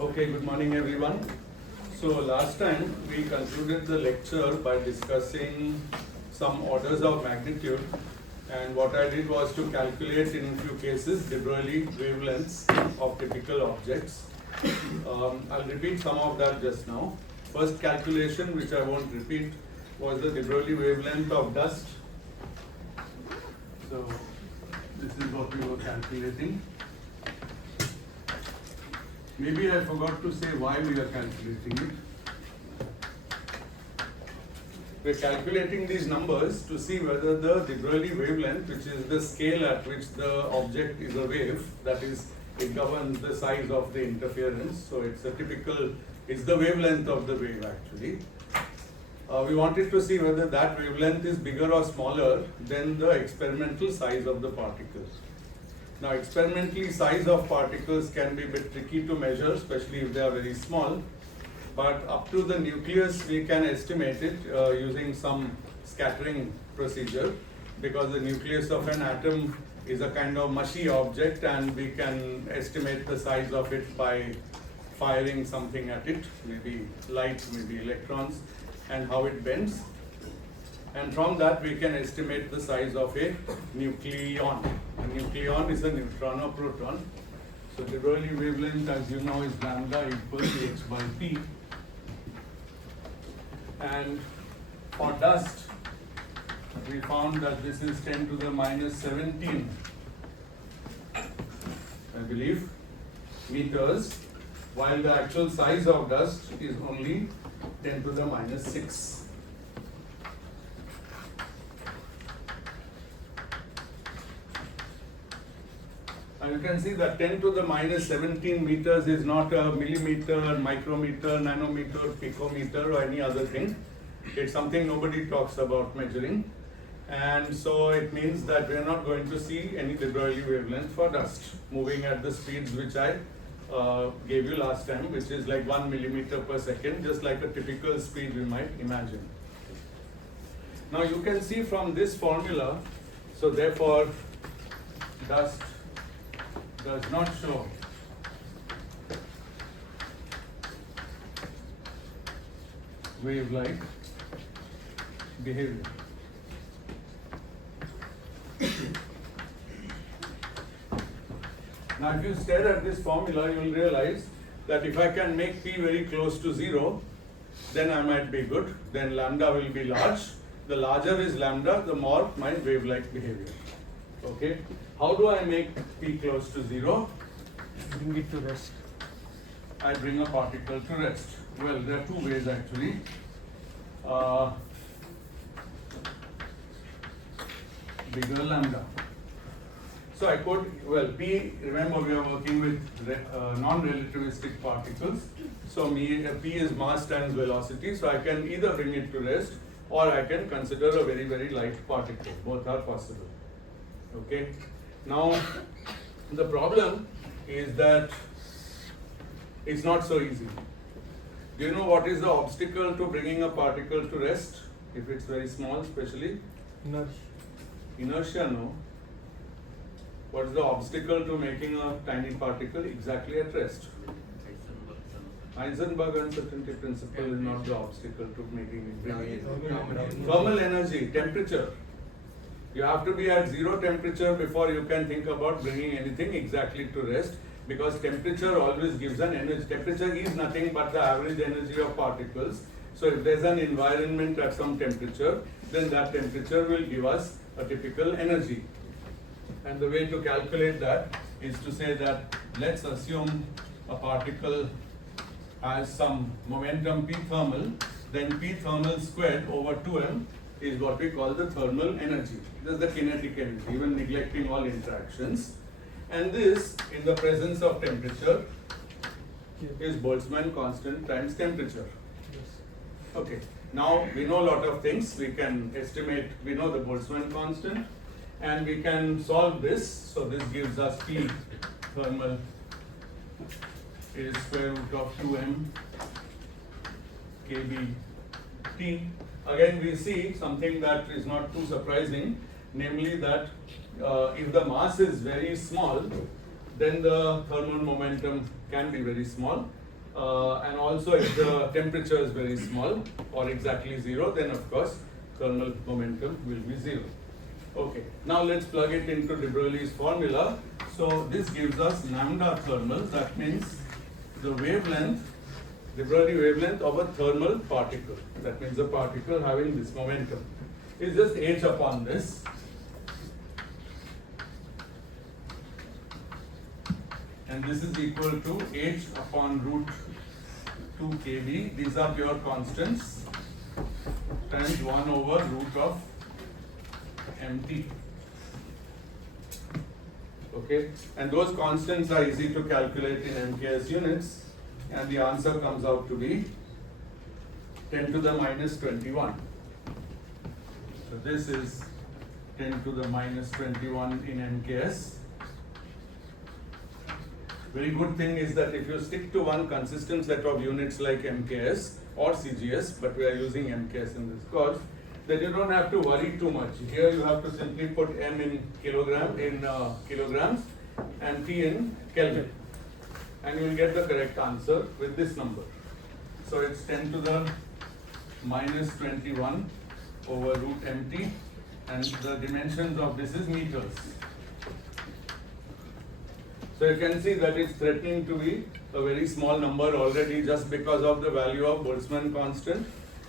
Okay, good morning everyone. So last time we concluded the lecture by discussing some orders of magnitude, and what I did was to calculate in a few cases de Broglie wavelengths of typical objects. I'll repeat some of that just now. First calculation, which I won't repeat, was the de Broglie wavelength of dust. So this is what we were calculating. Maybe I forgot to say why we are calculating it. We are calculating these numbers to see whether the de Broglie wavelength, which is the scale at which the object is a wave, that is, it governs the size of the interference. So it's the wavelength of the wave actually. We wanted to see whether that wavelength is bigger or smaller than the experimental size of the particles. Now, experimentally, size of particles can be a bit tricky to measure, especially if they are very small. But up to the nucleus, we can estimate it using some scattering procedure, because the nucleus of an atom is a kind of mushy object, and we can estimate the size of it by firing something at it, maybe light, maybe electrons, and how it bends. And from that, we can estimate the size of a nucleon. A nucleon is a neutron or proton. So the de Broglie wavelength, as you know, is lambda equals h by p. And for dust, we found that this is 10 to the minus 17, I believe, meters, while the actual size of dust is only 10 to the minus 6. And you can see that 10 to the minus 17 meters is not a millimeter, micrometer, nanometer, picometer, or any other thing. It's something nobody talks about measuring. And so it means that we are not going to see any de Broglie wavelength for dust moving at the speeds which I gave you last time, which is like 1 millimeter per second, just like a typical speed we might imagine. Now you can see from this formula, so therefore dust does not show wave-like behavior. Now if you stare at this formula, you will realize that if I can make p very close to 0, then I might be good. Then lambda will be large. The larger is lambda, the more my wave-like behavior. Okay? How do I make p close to 0? Bring it to rest. I bring a particle to rest. Well, there are two ways actually. Bigger lambda. So I could, p, remember we are working with non-relativistic particles. So p is mass times velocity. So I can either bring it to rest, or I can consider a very, very light particle. Both are possible. Okay. Now, the problem is that it's not so easy. Do you know what is the obstacle to bringing a particle to rest, if it's very small especially? Inertia. Inertia, no. What is the obstacle to making a tiny particle exactly at rest? Heisenberg uncertainty principle is not the obstacle to bringing it. Thermal energy, temperature. You have to be at 0 temperature before you can think about bringing anything exactly to rest, because temperature always gives an energy. Temperature is nothing but the average energy of particles. So if there's an environment at some temperature, then that temperature will give us a typical energy. And the way to calculate that is to say that let's assume a particle has some momentum p thermal, then p thermal squared over 2m is what we call the thermal energy. This is the kinetic energy, even neglecting all interactions. And this, in the presence of temperature, is Boltzmann constant times temperature. Okay, now we know a lot of things. We can estimate, we know the Boltzmann constant, and we can solve this. So this gives us P thermal is square root of 2m kB T. Again, we see something that is not too surprising, namely that if the mass is very small, then the thermal momentum can be very small. and also if the temperature is very small or exactly 0, then of course thermal momentum will be 0. Okay, now let's plug it into de Broglie's formula. So this gives us lambda thermal, that means the wavelength, de Broglie wavelength of a thermal particle. That means the particle having this momentum is just h upon this. And this is equal to h upon root 2 kb. These are pure constants times 1 over root of mt. Okay, and those constants are easy to calculate in MKS units, and the answer comes out to be 10 to the minus 21. So this is 10 to the minus 21 in MKS. Very good thing is that if you stick to one consistent set of units like MKS or CGS, but we are using MKS in this course, then you don't have to worry too much. Here you have to simply put m in kilograms and t in Kelvin, and you will get the correct answer with this number. So it's 10 to the minus 21 over root mt, and the dimensions of this is meters. So you can see that it's threatening to be a very small number already just because of the value of Boltzmann constant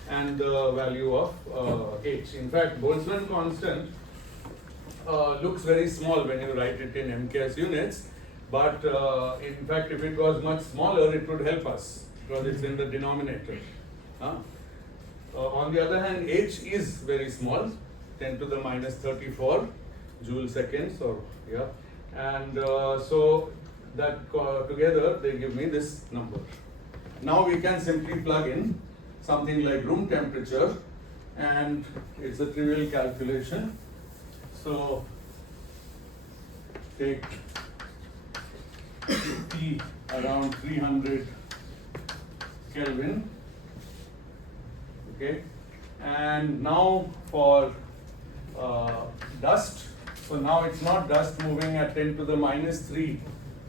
and the value of h. In fact, Boltzmann constant looks very small when you write it in MKS units, but in fact if it was much smaller it would help us because it's in the denominator. On the other hand, h is very small, 10 to the minus 34 joule seconds, or yeah, and so that together they give me this number. Now we can simply plug in something like room temperature, and it's a trivial calculation. So take T around 300 Kelvin, okay, and now for dust. So now it's not dust moving at 10 to the minus 3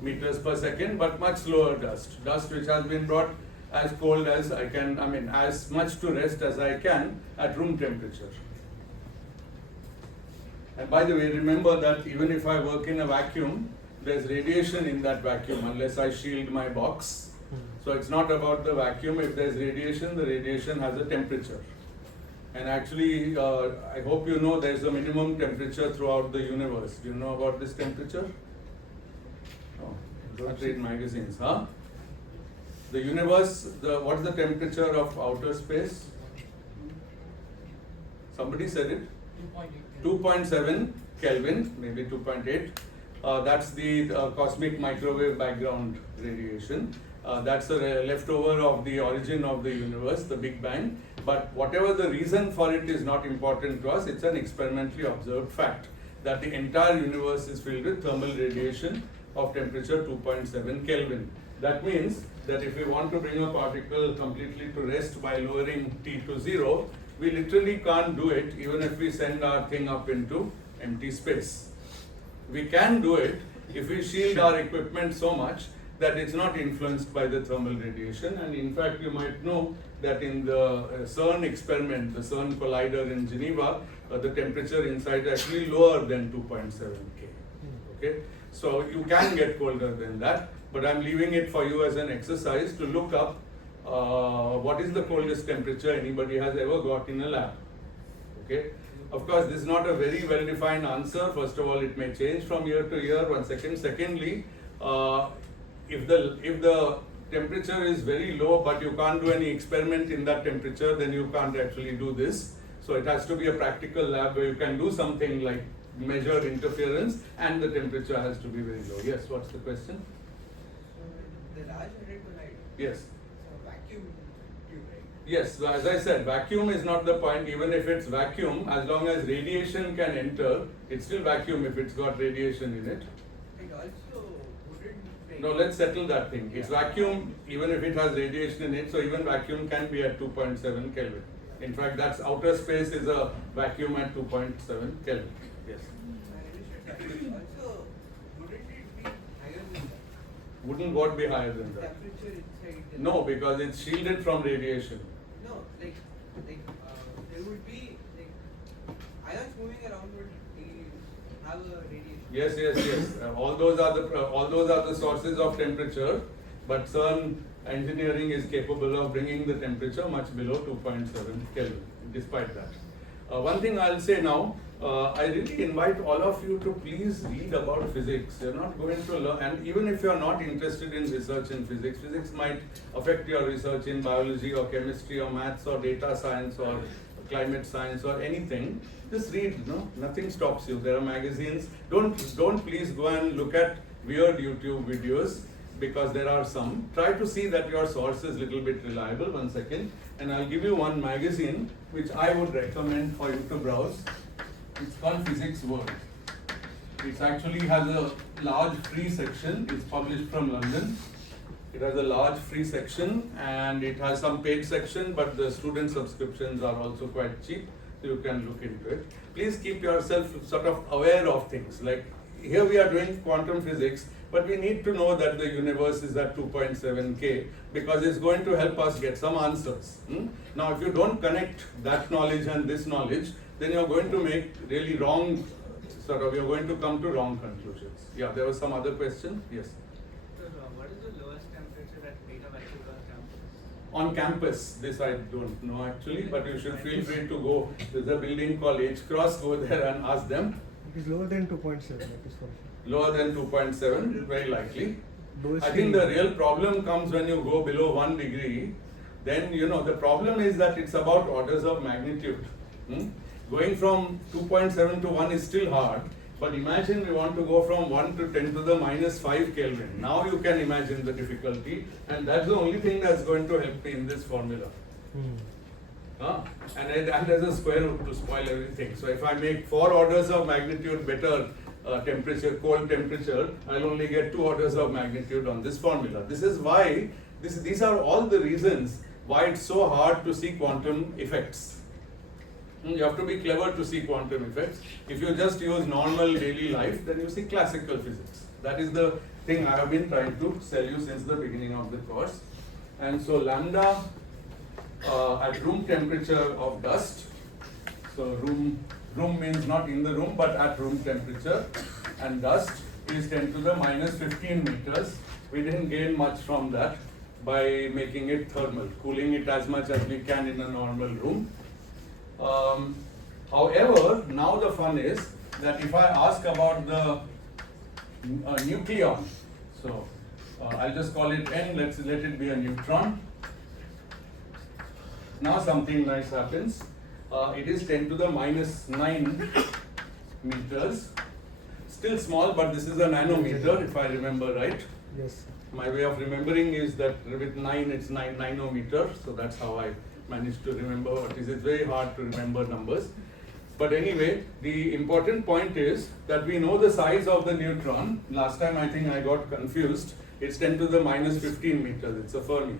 meters per second, but much slower dust. Dust which has been brought as cold as I can, as much to rest as I can at room temperature. And by the way, remember that even if I work in a vacuum, there's radiation in that vacuum unless I shield my box. So it's not about the vacuum. If there's radiation, the radiation has a temperature. And actually, I hope you know there's a minimum temperature throughout the universe. Do you know about this temperature? Oh, don't read magazines, huh? The universe, what's the temperature of outer space? Somebody said it? 2.7 Kelvin, maybe 2.8. That's the cosmic microwave background radiation. That's the leftover of the origin of the universe, the Big Bang. But whatever the reason for it is not important to us. It's an experimentally observed fact that the entire universe is filled with thermal radiation of temperature 2.7 Kelvin. That means that if we want to bring a particle completely to rest by lowering T to 0, we literally can't do it even if we send our thing up into empty space. We can do it if we shield our equipment so much that it's not influenced by the thermal radiation. And in fact, you might know that in the CERN experiment, the CERN collider in Geneva, the temperature inside is actually lower than 2.7 K. Okay, so you can get colder than that, but I'm leaving it for you as an exercise to look up what is the coldest temperature anybody has ever got in a lab. Okay, of course, this is not a very well-defined answer. First of all, it may change from year to year. One second. Secondly, if the temperature is very low, but you can't do any experiment in that temperature, then you can't actually do this. So it has to be a practical lab where you can do something like measure interference, and the temperature has to be very low. Yes, what's the question? So the large hadron collider. Yes. So vacuum tube, right? Yes, so as I said, vacuum is not the point. Even if it's vacuum, as long as radiation can enter, it's still vacuum if it's got radiation in it. It also wouldn't. No, let's settle that thing. It's vacuum even if it has radiation in it, so even vacuum can be at 2.7 Kelvin. In fact, that's outer space is a vacuum at 2.7 Kelvin. Yes. I understood that. Also, wouldn't it be higher than that? Wouldn't what be higher than that? Temperature inside the No, because it's shielded from radiation. No, there would be ions moving around would have a radiation. Yes, yes, yes. All those are the sources of temperature, but CERN engineering is capable of bringing the temperature much below 2.7 Kelvin. Despite that, one thing I'll say now. I really invite all of you to please read about physics. You're not going to learn, and even if you're not interested in research in physics, physics might affect your research in biology or chemistry or maths or data science or climate science or anything. Just read, nothing stops you. There are magazines. Don't please go and look at weird YouTube videos, because there are some. Try to see that your source is little bit reliable. 1 second, and I'll give you one magazine which I would recommend for you to browse. It's called Physics World. It actually has a large free section. It's published from London. It has a large free section and it has some paid section, but the student subscriptions are also quite cheap, so you can look into it. Please keep yourself sort of aware of things. Like here we are doing quantum physics, but we need to know that the universe is at 2.7 K, because it's going to help us get some answers. Now, if you don't connect that knowledge and this knowledge, then you're going to make really wrong, you're going to come to wrong conclusions. Yeah, there was some other question? Yes. So, what is the lowest temperature that beta vacuum on campus? On campus, this I don't know actually, but you should feel free to go. There's a building called H Cross, go there and ask them. It is lower than 2.7, that is for sure. Lower than 2.7, very likely. Lowest I think the real problem comes when you go below 1 degree. Then, the problem is that it's about orders of magnitude. Going from 2.7 to 1 is still hard, but imagine we want to go from 1 to 10 to the minus 5 Kelvin. Now you can imagine the difficulty, and that's the only thing that's going to help me in this formula. And there's a square root to spoil everything. So if I make 4 orders of magnitude better temperature, cold temperature, I'll only get 2 orders of magnitude on this formula. This is why, these are all the reasons why it's so hard to see quantum effects. You have to be clever to see quantum effects. If you just use normal daily life, then you see classical physics. That is the thing I have been trying to sell you since the beginning of the course. And so lambda at room temperature of dust, so room means not in the room but at room temperature, and dust is 10 to the minus 15 meters. We didn't gain much from that by making it thermal, cooling it as much as we can in a normal room. However, now the fun is that if I ask about the nucleon, so I'll just call it N, let it be a neutron. Now something nice happens. It is 10 to the minus 9 meters. Still small, but this is a nanometer if I remember right. Yes. My way of remembering is that with 9 it's 9 nanometer, so that's how I managed to remember what is. It's very hard to remember numbers. But anyway, the important point is that we know the size of the neutron. Last time I think I got confused. It's 10 to the minus 15 meters. It's a Fermi.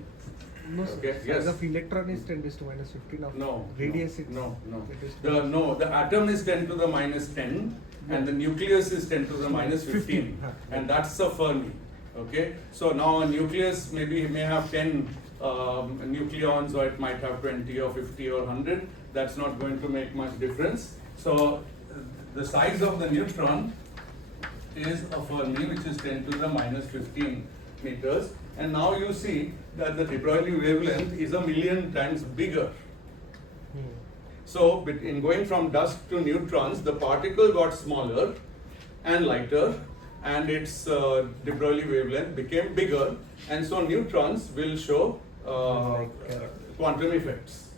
No, Okay, sir. yes. The electron is 10 to minus 15 of No. radius. No. It is The atom is 10 to the minus 10 and the nucleus is 10 to the minus 15. And that's a Fermi. Okay. So now a nucleus may have 10 nucleons, or it might have 20 or 50 or 100. That's not going to make much difference. So the size of the neutron is a Fermi, which is 10 to the minus 15 meters. And now you see that the de Broglie wavelength is 1,000,000 times bigger. So in going from dust to neutrons, the particle got smaller and lighter, and its de Broglie wavelength became bigger, and so neutrons will show quantum effects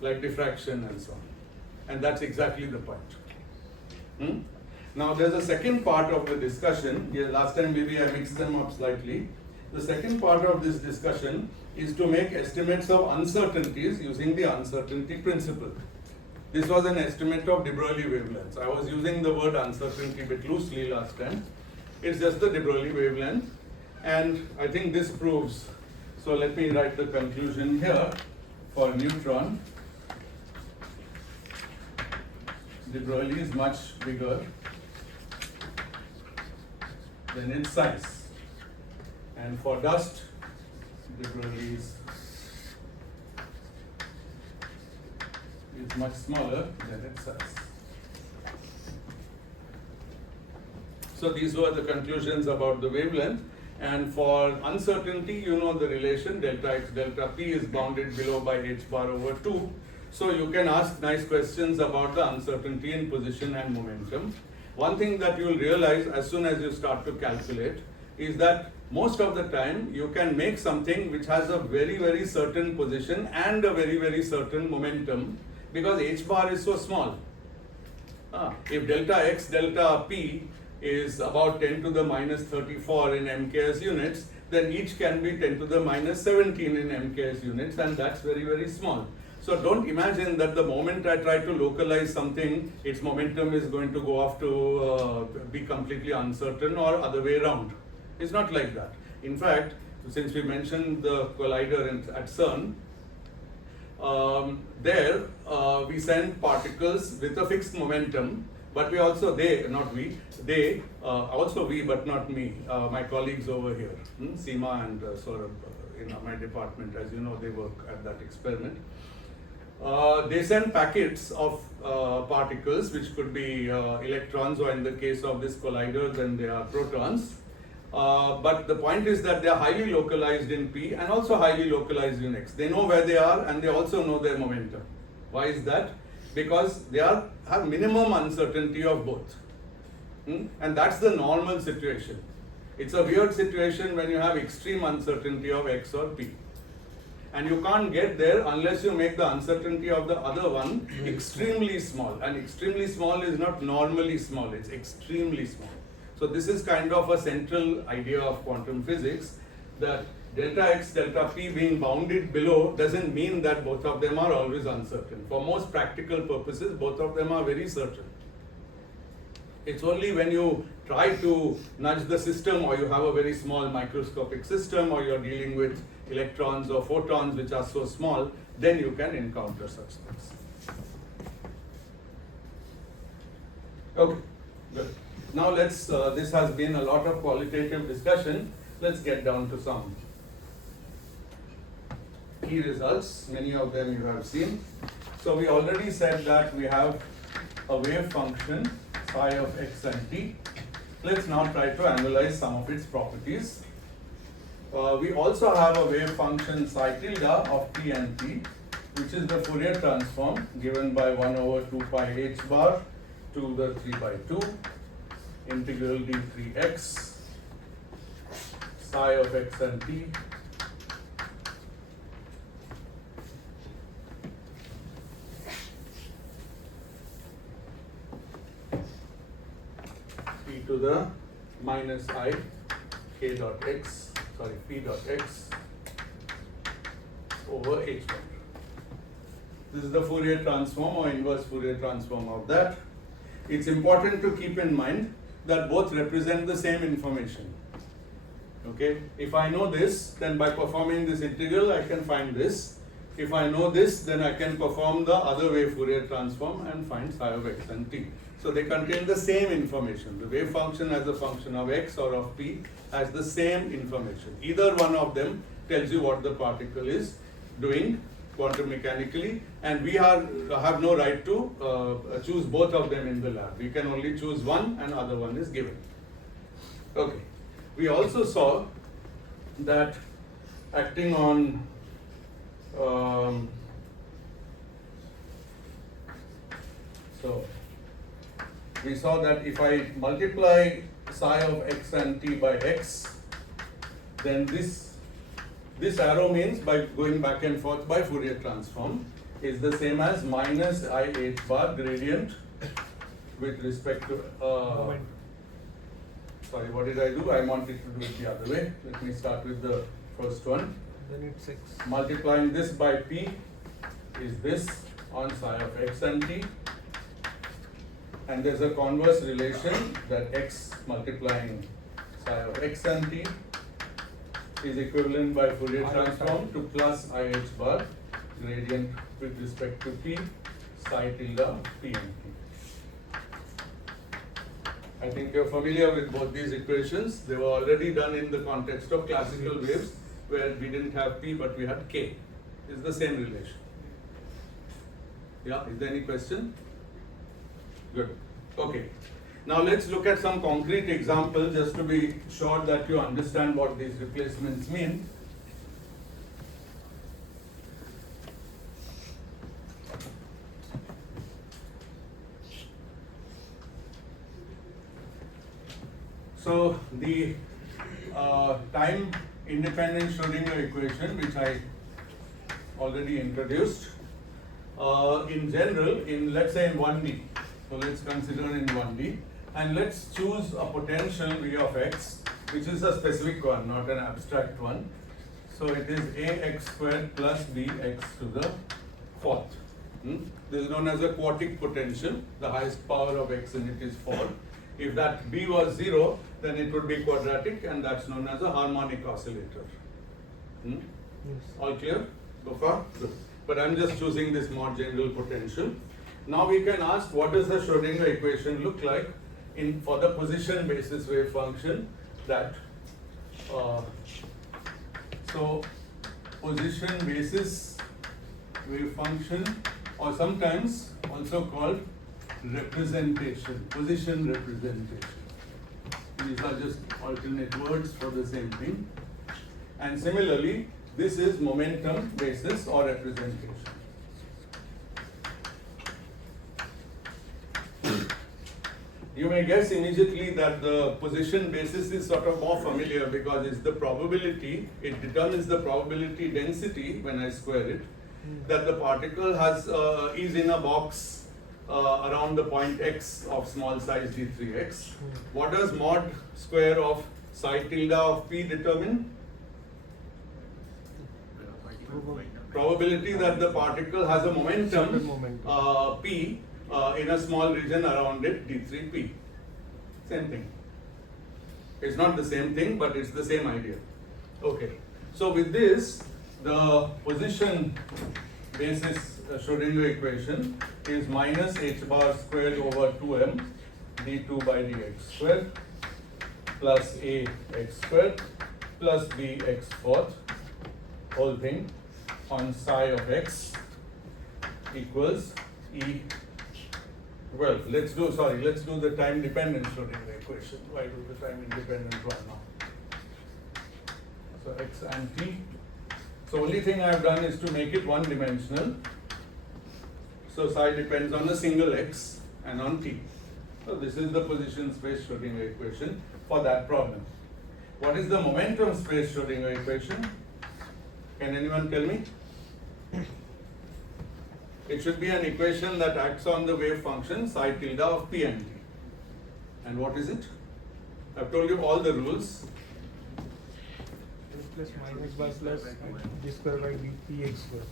like diffraction and so on. And that's exactly the point. Now there's a second part of the discussion. Yeah, last time maybe I mixed them up slightly. The second part of this discussion is to make estimates of uncertainties using the uncertainty principle. This was an estimate of de Broglie wavelengths. I was using the word uncertainty a bit loosely last time. It's just the de Broglie wavelength, and I think this proves. So let me write the conclusion here for neutron. De Broglie is much bigger than its size. And for dust, the Broglie is much smaller than its size. So these were the conclusions about the wavelength. And for uncertainty, you know the relation delta x delta p is bounded below by h bar over 2. So you can ask nice questions about the uncertainty in position and momentum. One thing that you will realize as soon as you start to calculate is that most of the time you can make something which has a very, very certain position and a very, very certain momentum because h bar is so small. If delta x delta p is about 10 to the minus 34 in MKS units, then each can be 10 to the minus 17 in MKS units, and that's very, very small. So don't imagine that the moment I try to localize something, its momentum is going to go off to be completely uncertain or other way around. It's not like that. In fact, since we mentioned the collider at CERN, we send particles with a fixed momentum, but we also, also we, but not me, my colleagues over here, Seema and Saurabh in my department, as you know, they work at that experiment. They send packets of particles, which could be electrons, or in the case of this collider, then they are protons. But the point is that they are highly localized in P and also highly localized in X. They know where they are and they also know their momentum. Why is that? Because they have minimum uncertainty of both. And that's the normal situation. It's a weird situation when you have extreme uncertainty of X or P. And you can't get there unless you make the uncertainty of the other one extremely small. And extremely small is not normally small, it's extremely small. So this is kind of a central idea of quantum physics, that delta x, delta p being bounded below doesn't mean that both of them are always uncertain. For most practical purposes, both of them are very certain. It's only when you try to nudge the system, or you have a very small microscopic system, or you're dealing with electrons or photons which are so small, then you can encounter such things. Okay, good. Now let's, this has been a lot of qualitative discussion. Let's get down to some key results. Many of them you have seen. So we already said that we have a wave function psi of x and t. Let's now try to analyze some of its properties. We also have a wave function psi tilde of t and t, which is the Fourier transform given by 1 over 2 pi h bar to the 3 by 2 integral d3x psi of x and t p to the minus I k dot x, sorry, p dot x over h bar. This is the Fourier transform or inverse Fourier transform of that. It's important to keep in mind that both represent the same information. Okay, if I know this, then by performing this integral I can find this. If I know this, then I can perform the other wave Fourier transform and find psi of x and t. So they contain the same information. The wave function as a function of x or of p has the same information. Either one of them tells you what the particle is doing quantum mechanically, and we have no right to choose both of them in the lab. We can only choose one, and other one is given. Okay. We also saw that acting on so we saw that if I multiply psi of x and t by x, then this arrow means, by going back and forth by Fourier transform, is the same as minus I h bar gradient with respect to sorry, what did I do? I wanted to do it the other way. Let me start with the first one. Then it's x. Multiplying this by p is this on psi of x and t. And there's a converse relation that x multiplying psi of x and t is equivalent by Fourier transform to plus I h bar gradient with respect to p psi tilde p and t. I think you're familiar with both these equations. They were already done in the context of classical waves where we didn't have P but we had K. It's the same relation. Yeah, is there any question? Good. Okay. Now let's look at some concrete examples just to be sure that you understand what these replacements mean. So the time independent Schrödinger equation, which I already introduced, in general, let's say in 1D. So let's consider in 1D, and let's choose a potential V of x, which is a specific one, not an abstract one. So it is ax squared plus bx to the fourth. This is known as a quartic potential. The highest power of x in it is 4. If that b was 0, then it would be quadratic, and that's known as a harmonic oscillator. Yes. All clear so far? Good. But I'm just choosing this more general potential. Now we can ask, what does the Schrödinger equation look like for the position basis wave function that so position basis wave function, or sometimes also called representation, position representation. These are just alternate words for the same thing. And similarly, this is momentum basis or representation. You may guess immediately that the position basis is sort of more familiar because it's the probability, it determines the probability density when I square it, that the particle is in a box around the point x of small size d3x. What does mod square of psi tilde of p determine? Probability that the particle has a momentum p in a small region around it, d3p. Same thing. It's not the same thing, but it's the same idea. Okay. So with this, the position basis Schrödinger equation is minus h bar squared over 2m d2 by dx squared plus a x squared plus bx fourth whole thing on psi of x equals e. Well, let's do the time dependent Schrödinger equation. Why do the time independent one now? So x and t. So only thing I have done is to make it one dimensional. So psi depends on a single x and on t. So this is the position space Schrödinger equation for that problem. What is the momentum space Schrödinger equation? Can anyone tell me? It should be an equation that acts on the wave function psi tilde of p and t. And what is it? I've told you all the rules. Plus minus by plus d square by dpx square.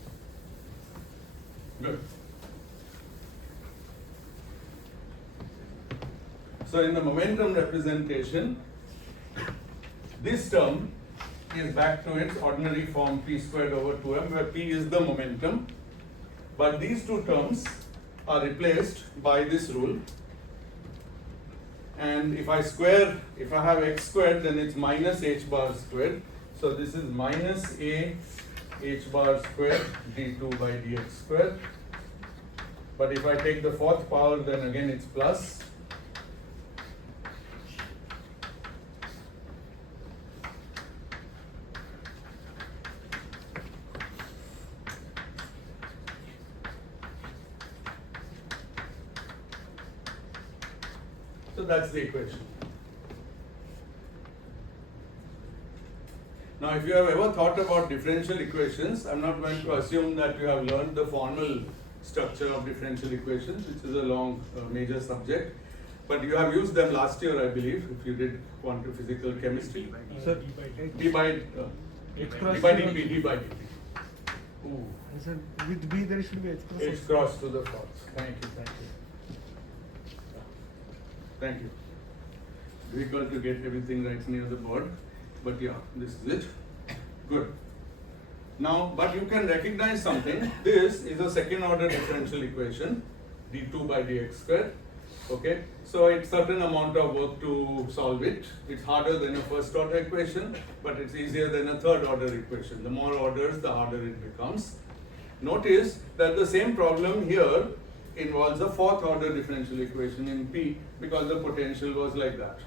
Good. So in the momentum representation, this term is back to its ordinary form p squared over 2m, where p is the momentum. But these two terms are replaced by this rule. And if I have x squared, then it's minus h bar squared. So this is minus a h bar squared d2 by dx squared. But if I take the fourth power, then again it's plus. So that's the equation. Now, if you have ever thought about differential equations, I'm not going to assume that you have learned the formal structure of differential equations, which is a long major subject, but you have used them last year, I believe, if you did quantum physical chemistry. Sir, d by dp, d by dp. Ooh. and sir, with b there should be h cross. H cross to the fourth. Thank you. Thank you. Difficult to get everything right near the board, but yeah, this is it. Good. Now, but you can recognize something. This is a second order differential equation, d2 by dx squared. Okay, so it's certain amount of work to solve it. It's harder than a first order equation, but it's easier than a third order equation. The more orders, the harder it becomes. Notice that the same problem here involves a fourth order differential equation in P because the potential was like that.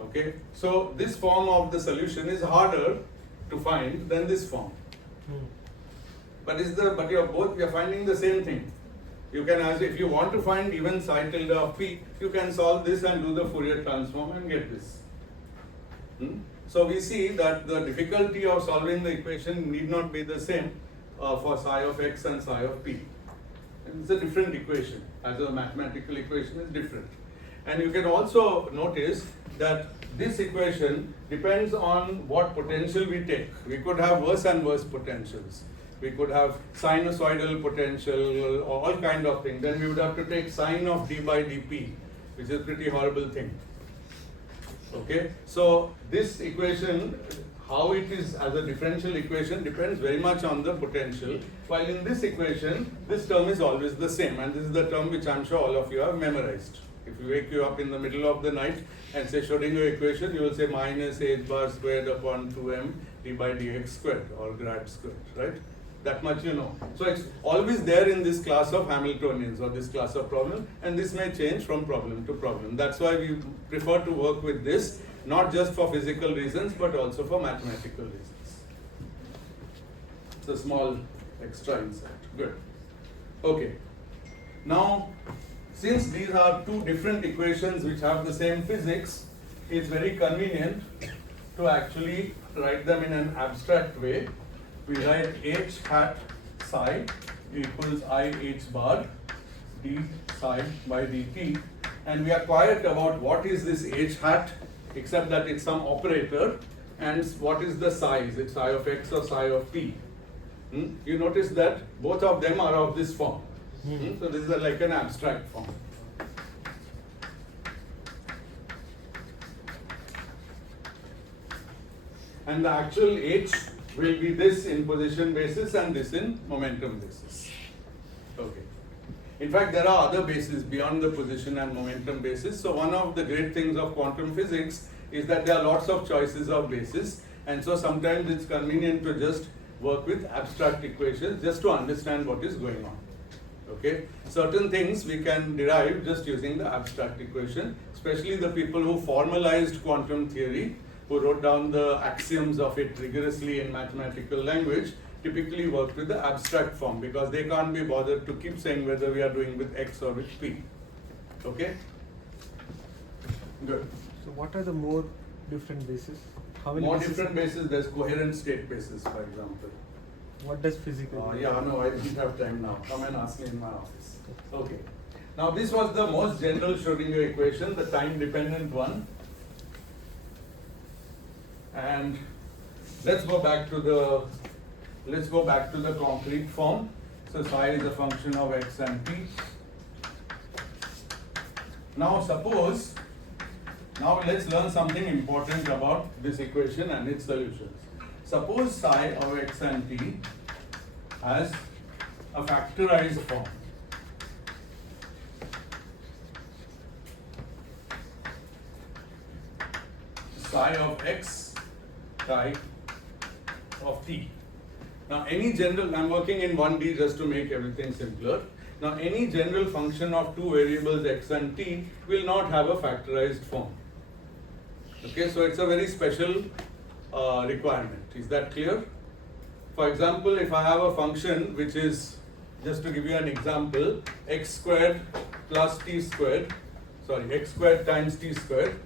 Okay, so this form of the solution is harder to find than this form. But you're finding the same thing. You can ask, if you want to find even psi tilde of P, you can solve this and do the Fourier transform and get this. So we see that the difficulty of solving the equation need not be the same for psi of x and psi of P. It's a different equation, as a mathematical equation is different. And you can also notice that this equation depends on what potential we take. We could have worse and worse potentials. We could have sinusoidal potential, all kind of things. Then we would have to take sine of d by dp, which is a pretty horrible thing. Okay, so this equation, how it is as a differential equation depends very much on the potential. While in this equation, this term is always the same, and this is the term which I'm sure all of you have memorized. If we wake you up in the middle of the night and say Schrödinger equation, you will say minus h bar squared upon 2m d by dx squared or grad squared, right? That much you know. So it's always there in this class of Hamiltonians or this class of problem, and this may change from problem to problem. That's why we prefer to work with this, not just for physical reasons, but also for mathematical reasons. It's a small extra insight. Good. Okay. Now, since these are two different equations which have the same physics, it's very convenient to actually write them in an abstract way. We write h hat psi equals I h bar d psi by dt, and we are quiet about what is this h hat, except that it's some operator, and what is the psi? Is it psi of x or psi of p? You notice that both of them are of this form. So this is like an abstract form. And the actual h will be this in position basis and this in momentum basis. Okay. In fact, there are other bases beyond the position and momentum basis. So one of the great things of quantum physics is that there are lots of choices of bases, and so sometimes it's convenient to just work with abstract equations just to understand what is going on. Okay, certain things we can derive just using the abstract equation, especially the people who formalized quantum theory, who wrote down the axioms of it rigorously in mathematical language, typically work with the abstract form because they can't be bothered to keep saying whether we are doing with x or with p. Okay? Good. So what are the more different bases? How many More bases? different bases, there's coherent state basis, for example. What does physical mean? Yeah, no, I don't have time now. Come and ask me in my office. Okay. Now this was the most general Schrödinger equation, the time-dependent one. And let's go back to the concrete form. So psi is a function of x and p. Now let's learn something important about this equation and its solutions. Suppose psi of x and t has a factorized form. Psi of x psi of t. Now any general, I'm working in 1D just to make everything simpler. Now any general function of two variables x and t will not have a factorized form. Okay, so it's a very special requirement. Is that clear? For example, if I have a function which is, just to give you an example, x squared plus t squared, x squared times t squared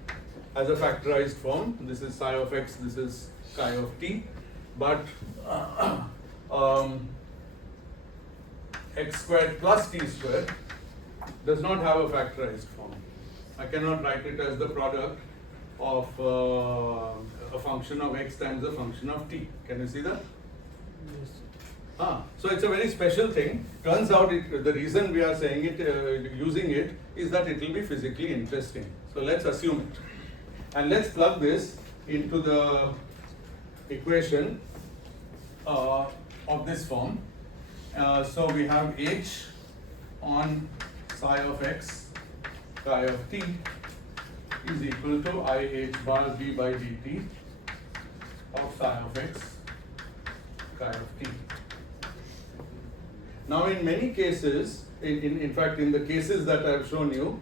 has a factorized form. This is psi of x, this is chi of t, but x squared plus t squared does not have a factorized form. I cannot write it as the product of a function of x times a function of t. Can you see that? Yes. So it's a very special thing. Turns out the reason we are saying it, using it, is that it will be physically interesting. So let's assume it. And let's plug this into the equation of this form. So we have h on psi of x chi of t is equal to I h bar d by dt of psi of x chi of t. Now in many cases, in fact in the cases that I have shown you,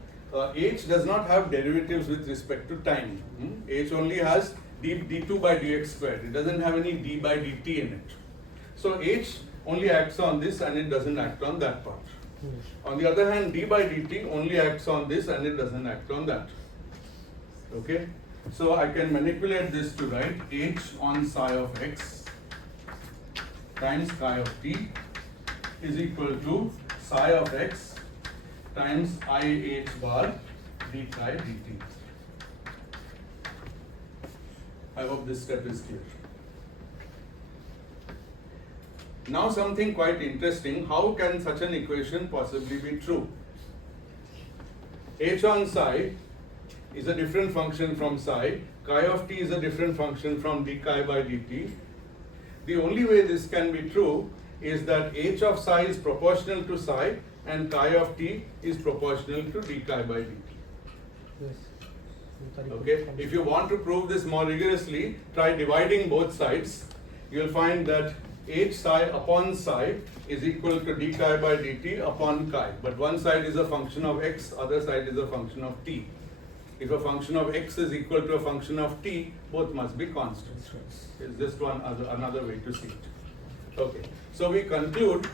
h does not have derivatives with respect to time. H only has d2 by dx squared. It doesn't have any d by dt in it. So h only acts on this and it doesn't act on that part. On the other hand, d by dt only acts on this and it doesn't act on that. Okay? So I can manipulate this to write h on psi of x times chi of t is equal to psi of x times I h bar d chi dt. I hope this step is clear. Now something quite interesting. How can such an equation possibly be true? H on psi is a different function from psi. Chi of t is a different function from d chi by dt. The only way this can be true is that h of psi is proportional to psi and chi of t is proportional to d chi by dt. Yes. Okay, if you want to prove this more rigorously, try dividing both sides. You will find that h psi upon psi is equal to d chi by dt upon chi. But one side is a function of x, other side is a function of t. If a function of x is equal to a function of t, both must be constants. It's just another way to see it. Okay, so we conclude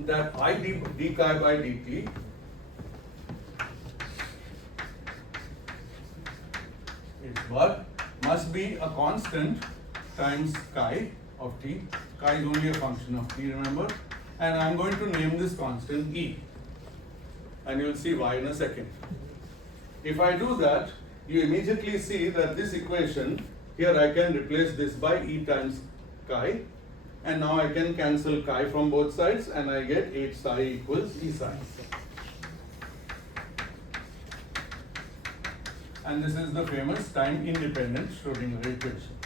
that I d chi by dt is what must be a constant times chi of t. Chi is only a function of t, remember? And I'm going to name this constant e. And you'll see why in a second. If I do that, you immediately see that this equation, here I can replace this by e times chi. And now I can cancel chi from both sides and I get h psi equals e psi. And this is the famous time-independent Schrödinger equation.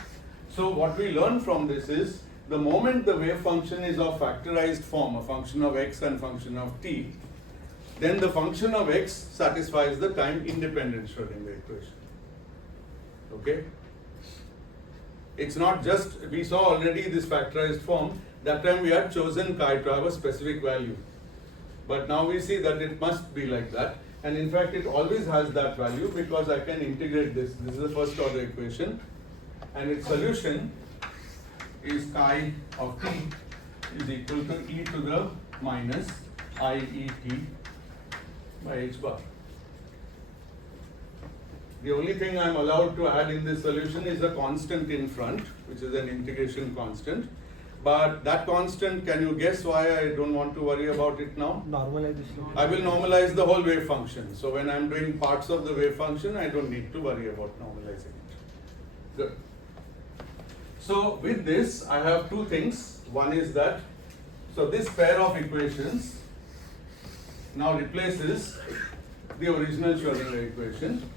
So what we learn from this is, the moment the wave function is of factorized form, a function of x and function of t, then the function of x satisfies the time-independent Schrödinger equation. Okay? It's not just, we saw already this factorized form, that time we had chosen chi to have a specific value. But now we see that it must be like that. And in fact, it always has that value because I can integrate this. This is the first order equation. And its solution is chi of t is equal to e to the minus I e t by h bar. The only thing I am allowed to add in this solution is a constant in front, which is an integration constant. But that constant, can you guess why I don't want to worry about it now? Normalization. I will normalize the whole wave function. So when I am doing parts of the wave function, I don't need to worry about normalizing it. Good. So with this, I have two things. One is that, so this pair of equations now replaces the original Schrödinger equation.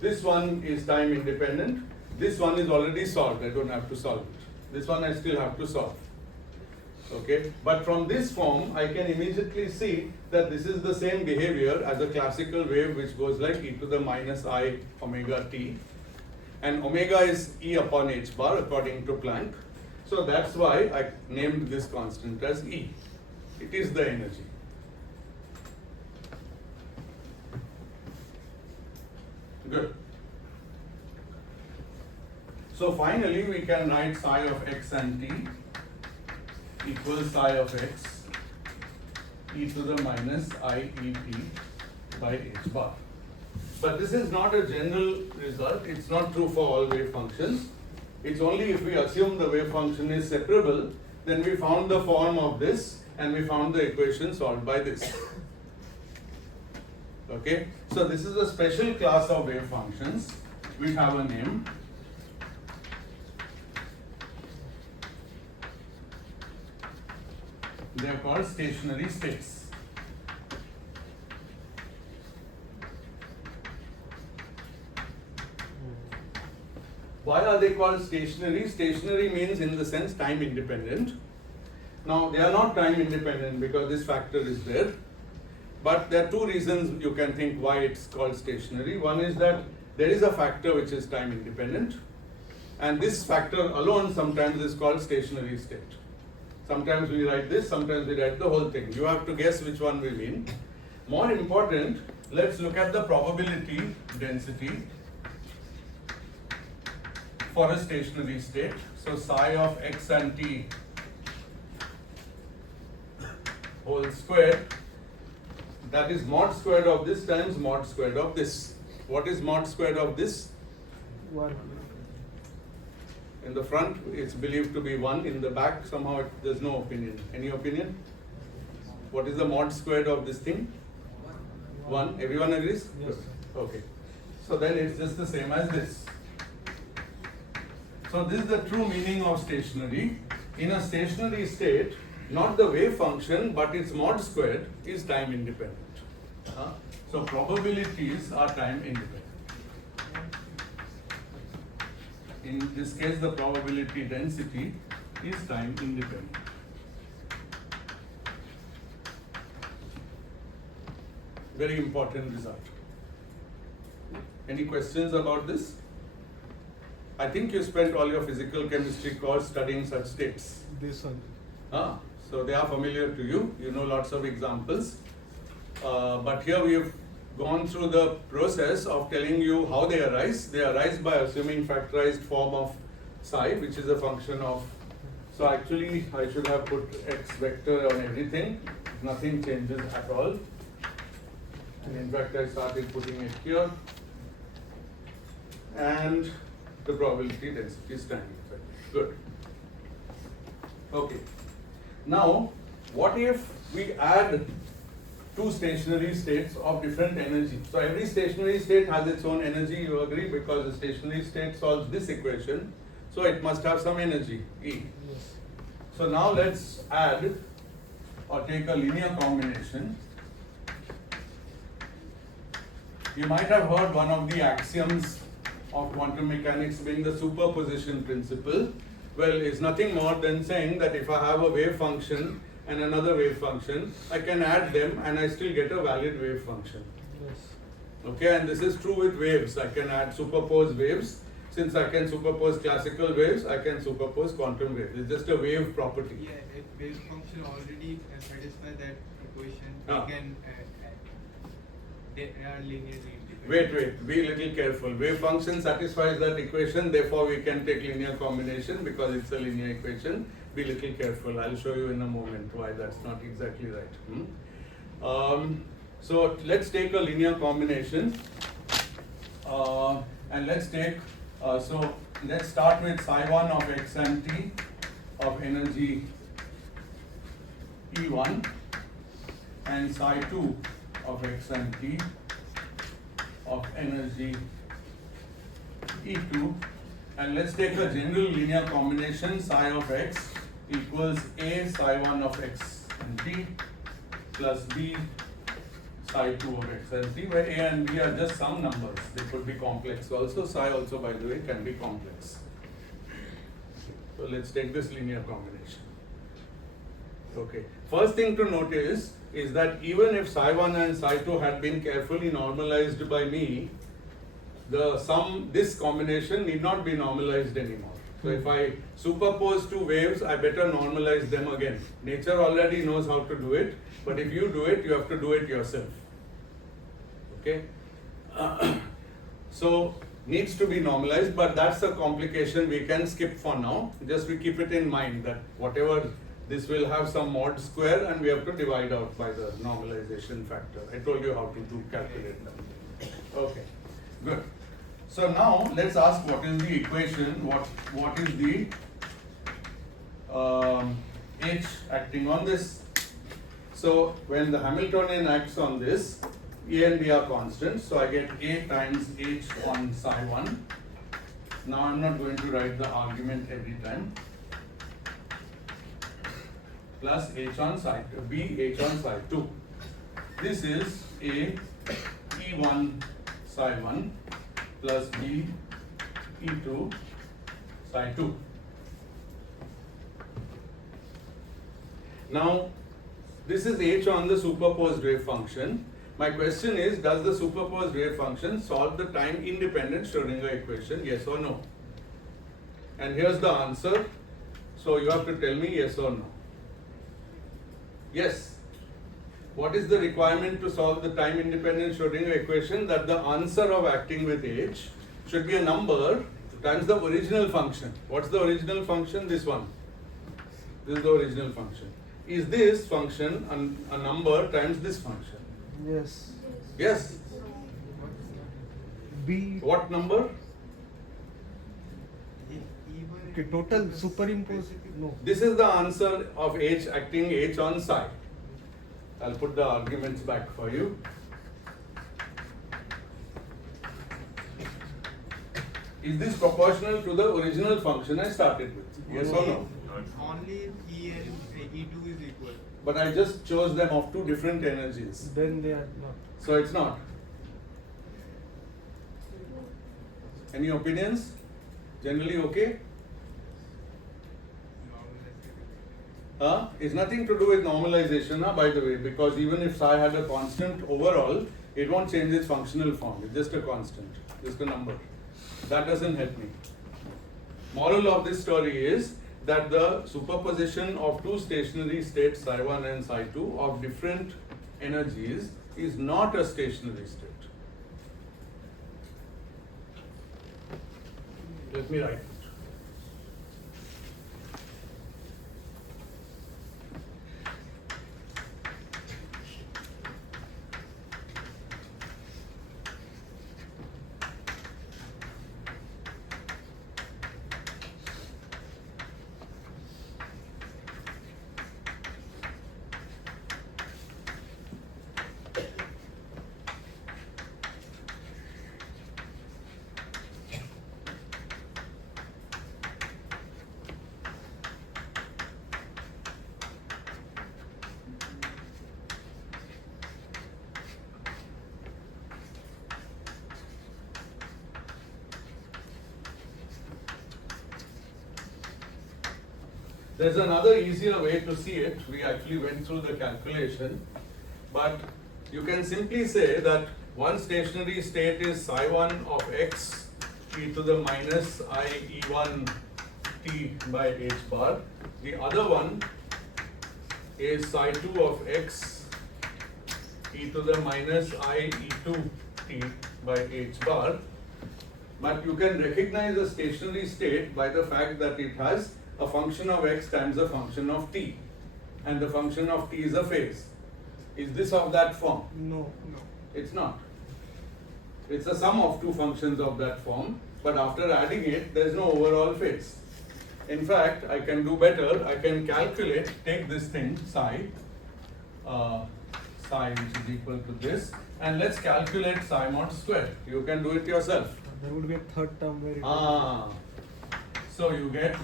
This one is time independent. This one is already solved. I don't have to solve it. This one I still have to solve. Okay, but from this form, I can immediately see that this is the same behavior as a classical wave which goes like e to the minus I omega t. And omega is e upon h bar according to Planck. So that's why I named this constant as e. It is the energy. Good. So finally, we can write psi of x and t equals psi of x e to the minus I e t by h bar. But this is not a general result. It's not true for all wave functions. It's only if we assume the wave function is separable, then we found the form of this and we found the equation solved by this. Okay, so this is a special class of wave functions which have a name. They are called stationary states. Why are they called stationary? Stationary means in the sense time independent. Now they are not time independent because this factor is there. but there are two reasons you can think why it's called stationary. One is that there is a factor which is time independent, and this factor alone sometimes is called stationary state. Sometimes we write this, sometimes we write the whole thing. You have to guess which one we mean. More important, let's look at the probability density for a stationary state. So psi of x and t whole square, that is mod squared of this times mod squared of this. What is mod squared of this? 1. In the front, it's believed to be 1. In the back, somehow there's no opinion. Any opinion? What is the mod squared of this thing? 1. Everyone agrees? Yes. Okay. So then it's just the same as this. So this is the true meaning of stationary. In a stationary state, not the wave function, but its mod squared is time independent. So probabilities are time independent. In this case, the probability density is time independent. Very important result. Any questions about this? I think you spent all your physical chemistry course studying such states. This one. So they are familiar to you. You know lots of examples. But here we have gone through the process of telling you how they arise. They arise by assuming factorized form of psi, which is a function of. So actually, I should have put x vector on everything. Nothing changes at all. And in fact, I started putting it here. And the probability density is time independent. Good. Okay. Now, what if we add two stationary states of different energy? So every stationary state has its own energy, you agree, because the stationary state solves this equation. So it must have some energy, E. Yes. So now let's add or take a linear combination. You might have heard one of the axioms of quantum mechanics being the superposition principle. Well, it's nothing more than saying that if I have a wave function and another wave function, I can add them and I still get a valid wave function. Yes. Okay, and this is true with waves. I can add superpose waves. Since I can superpose classical waves, I can superpose quantum waves. It's just a wave property. Yeah, if wave function already satisfy that equation, Ah. we can they are linearly independent. Wait, be a little careful. Wave function satisfies that equation, therefore we can take linear combination because it's a linear equation. Be a little careful. I'll show you in a moment why that's not exactly right. So let's take a linear combination and let's take, so let's start with psi1 of x and t of energy E1 and psi2 of x and t of energy E2, and let's take a general linear combination. Psi of x equals a psi1 of x and t plus b psi2 of x and t, where a and b are just some numbers. They could be complex also. Psi also, by the way, can be complex. So let's take this linear combination. Okay. First thing to notice is that even if psi1 and psi2 had been carefully normalized by me, this combination need not be normalized anymore. So if I superpose two waves, I better normalize them again. Nature already knows how to do it, but if you do it, you have to do it yourself. Okay? So needs to be normalized, but that's a complication we can skip for now. Just we keep it in mind that whatever, this will have some mod square and we have to divide out by the normalization factor. I told you how to calculate them. Okay, good. So now let's ask what is the equation, what is the H acting on this. So when the Hamiltonian acts on this, A and B are constants, so I get A times H on psi1. Now I'm not going to write the argument every time. Plus H on psi, B H on psi2. This is A E1 psi1 plus B E2 psi2. Now This is h on the superposed wave function. My question is, does the superposed wave function solve the time independent Schrödinger equation, yes or no? And here's the answer. So you have to tell me yes or no. Yes. What is the requirement to solve the time independent Schrödinger equation? That the answer of acting with h should be a number times the original function. What's the original function? This one. This is the original function. Is this function a number times this function? Yes. Yes. B. What number? Okay, total superimpose. No. This is the answer of h acting h on psi. I'll put the arguments back for you. Is this proportional to the original function I started with? Yes or no? Only E and E2 is equal. But I just chose them of two different energies. Then they are not. So it's not. Any opinions? Generally okay? It's nothing to do with normalization, by the way, because even if psi had a constant overall, it won't change its functional form. It's just a constant, just a number. That doesn't help me. Moral of this story is that the superposition of two stationary states, psi 1 and psi 2, of different energies is not a stationary state. Let me write it. There's another easier way to see it. We actually went through the calculation, but you can simply say that one stationary state is psi 1 of x e to the minus I e1 t by h bar. The other one is psi 2 of x e to the minus I e2 t by h bar. But you can recognize a stationary state by the fact that it has a function of x times a function of t, and the function of t is a phase. Is this of that form? No. It's not. It's the sum of two functions of that form, but after adding it, there is no overall phase. In fact, I can do better. I can calculate, take this thing, psi, which is equal to this, and let's calculate psi mod square. You can do it yourself. There would be a third term where it So you get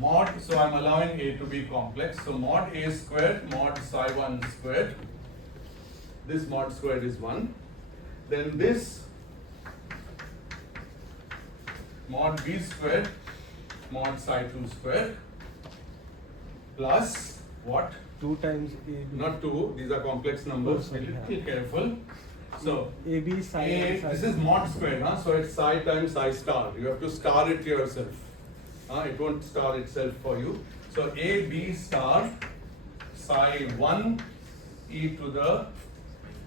mod, so I'm allowing a to be complex, so mod a squared mod psi 1 squared, this mod squared is 1, then this mod b squared mod psi 2 squared plus what? 2 times AB. Not 2, these are complex numbers, be sorry, little careful. So AB psi. a, psi this is mod squared, so it's psi times psi star. You have to star it yourself. It won't star itself for you. So a b star psi 1 e to the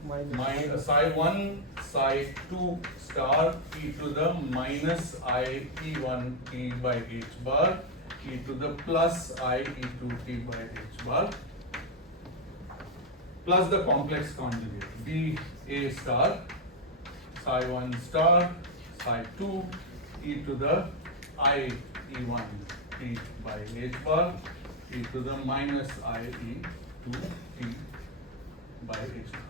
minus psi 1 psi 2 star e to the minus I e1 t by h bar e to the plus I e2 t by h bar plus the complex conjugate b a star psi 1 star psi 2 e to the I e1 t by h bar e to the minus I e2 t by h bar.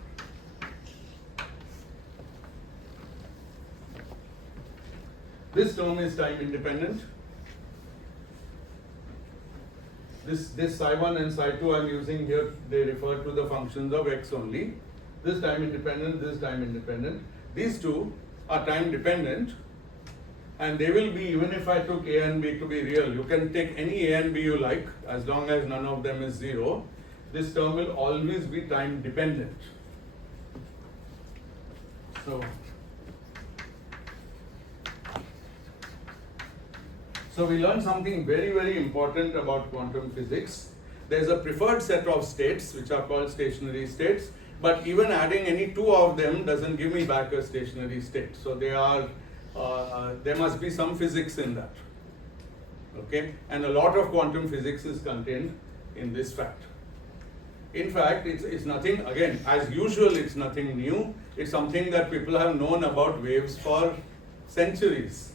This term is time independent. This psi 1 and psi 2 I'm using here, they refer to the functions of x only. This time independent, this time independent. These two are time dependent, and they will be, even if I took a and b to be real, you can take any a and b you like, as long as none of them is 0. this term will always be time dependent. So we learned something very, very important about quantum physics. There's a preferred set of states which are called stationary states, but even adding any two of them doesn't give me back a stationary state. So they are, there must be some physics in that. Okay, and a lot of quantum physics is contained in this fact. In fact, it's nothing, again, as usual, it's nothing new. It's something that people have known about waves for centuries.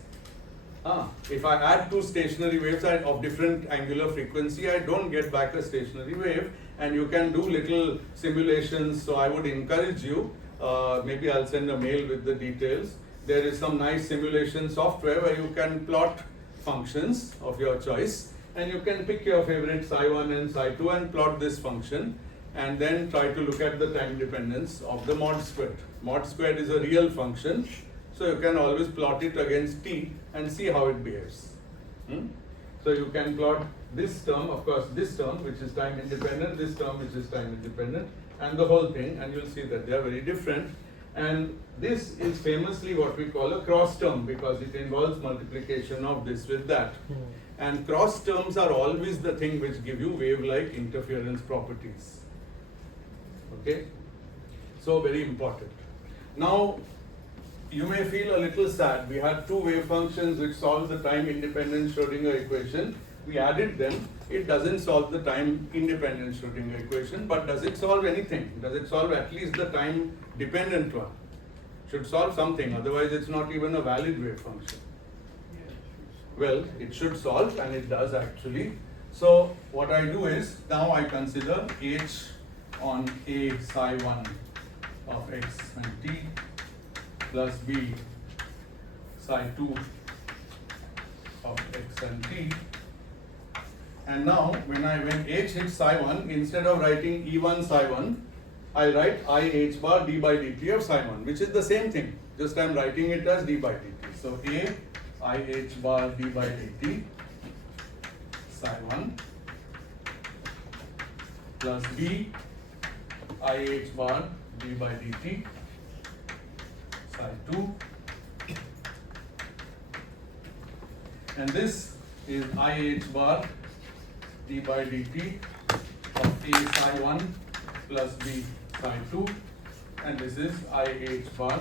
If I add two stationary waves of different angular frequency, I don't get back a stationary wave, and you can do little simulations. So I would encourage you, maybe I'll send a mail with the details. There is some nice simulation software where you can plot functions of your choice, and you can pick your favorite psi1 and psi2 and plot this function, and then try to look at the time dependence of the mod squared. Mod squared is a real function, so you can always plot it against t and see how it behaves. So you can plot this term, of course this term which is time independent, this term which is time independent, and the whole thing, and you'll see that they are very different. And this is famously what we call a cross term, because it involves multiplication of this with that. And cross terms are always the thing which give you wave-like interference properties. Okay? So very important. Now, you may feel a little sad. We had two wave functions which solve the time-independent Schrödinger equation. We added them. It doesn't solve the time-independent Schrödinger equation, but does it solve anything? Does it solve at least the time-dependent one? Should solve something, otherwise it's not even a valid wave function. Well, it should solve, and it does actually. So what I do is, now I consider h on a psi1 of x and t plus b psi2 of x and t. And now when h hits psi1, instead of writing e1 psi1, I write I h bar d by dt of psi1, which is the same thing, just I am writing it as d by dt. So a I h bar d by dt psi1 plus b I h bar d by dt psi2, and this is I h bar d by dt of a psi1 plus b psi2, and this is I h bar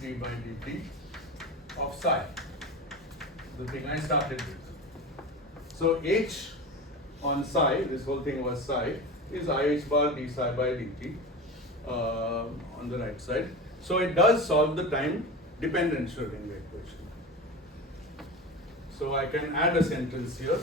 d by dt of psi, the thing I started with. So h on psi, this whole thing was psi, is I h bar d psi by dt on the right side. So it does solve the time dependent Schrödinger equation. So I can add a sentence here.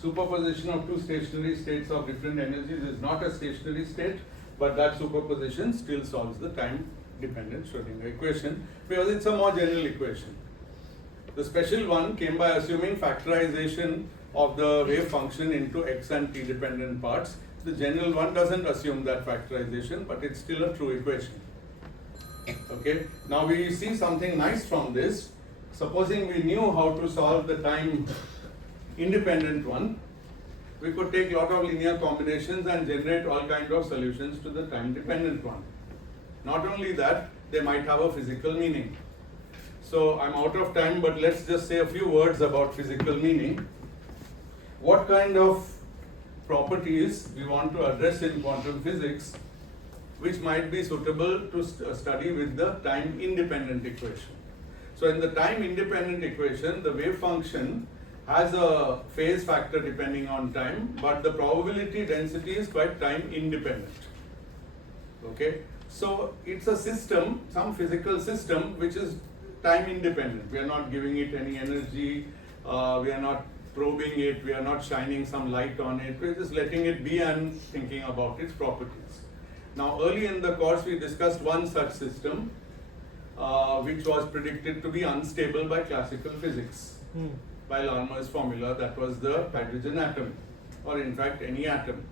Superposition of two stationary states of different energies is not a stationary state, but that superposition still solves the time-dependent Schrödinger equation because it's a more general equation. The special one came by assuming factorization of the wave function into x and t dependent parts. The general one doesn't assume that factorization, but it's still a true equation. Okay. Now we see something nice from this. Supposing we knew how to solve the time independent one, we could take a lot of linear combinations and generate all kinds of solutions to the time dependent one. Not only that, they might have a physical meaning. So I'm out of time, but let's just say a few words about physical meaning. What kind of properties we want to address in quantum physics which might be suitable to study with the time independent equation. So in the time independent equation, the wave function has a phase factor depending on time, but the probability density is quite time independent. Okay, so it's a system, some physical system which is time independent. We are not giving it any energy, we are not probing it, we are not shining some light on it, we are just letting it be and thinking about its properties. Now early in the course we discussed one such system which was predicted to be unstable by classical physics, by Larmor's formula. That was the hydrogen atom, or in fact any atom.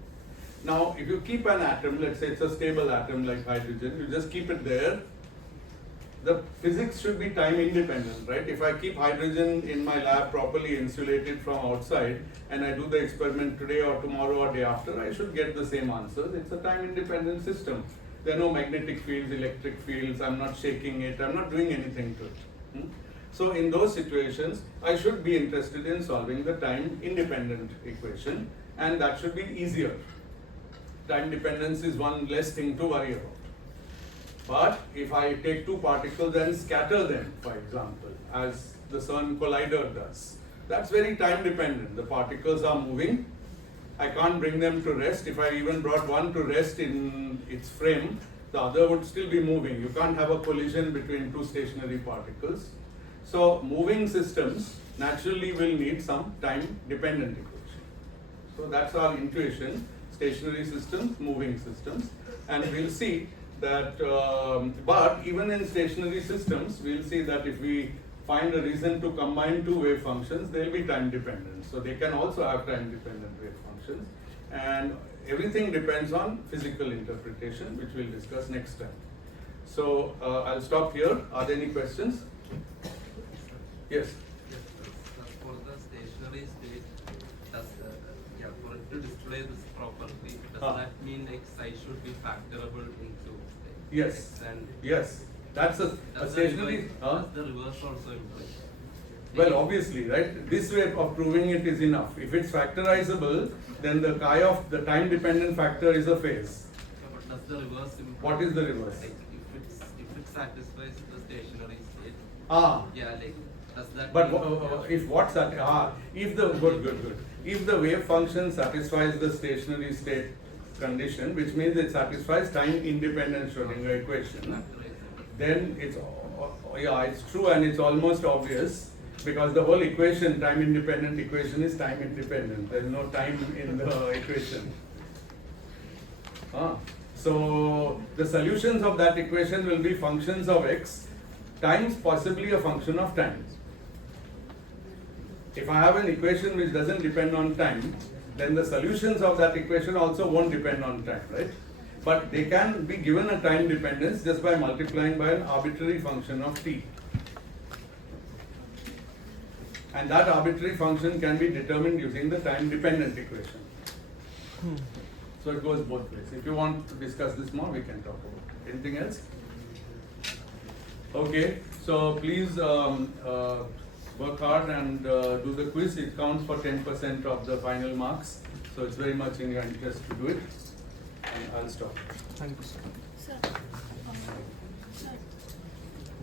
Now if you keep an atom, let's say it's a stable atom like hydrogen, you just keep it there, the physics should be time independent, right? If I keep hydrogen in my lab properly insulated from outside and I do the experiment today or tomorrow or day after, I should get the same answers. It's a time independent system. There are no magnetic fields, electric fields, I'm not shaking it, I'm not doing anything to it. So in those situations, I should be interested in solving the time independent equation, and that should be easier. Time dependence is one less thing to worry about. But if I take two particles and scatter them, for example, as the CERN collider does, that's very time dependent. The particles are moving. I can't bring them to rest. If I even brought one to rest in its frame, the other would still be moving. You can't have a collision between two stationary particles. So moving systems naturally will need some time dependent equation. So that's our intuition: stationary systems, moving systems. And we'll see that, but even in stationary systems, we'll see that if we find a reason to combine two wave functions, they'll be time dependent. So they can also have time dependent wave functions. And everything depends on physical interpretation, which we'll discuss next time. So I'll stop here. Are there any questions? Yes. For the stationary state, for it to display this properly, does that mean xi should be factorable into Yes. x and Yes. That's a stationary. Does the reverse also imply? Well, obviously, right? This way of proving it is enough. If it's factorizable, then the chi of the time-dependent factor is a phase. But does the reverse imply? What is the reverse? Like if it satisfies the stationary state. Ah. Yeah, like does that? But mean, if what if the good. If the wave function satisfies the stationary state condition, which means it satisfies time-independent Schrödinger equation, then it's true and it's almost obvious, because the whole equation, time-independent equation, is time-independent. There is no time in the equation. So the solutions of that equation will be functions of x times possibly a function of time. If I have an equation which doesn't depend on time, then the solutions of that equation also won't depend on time, right? But they can be given a time dependence just by multiplying by an arbitrary function of t. And that arbitrary function can be determined using the time dependent equation. So it goes both ways. If you want to discuss this more, we can talk about it. Anything else? Okay, so please work hard and do the quiz. It counts for 10% of the final marks. So it's very much in your interest to do it. And I'll stop. Thank you, sir. Sir,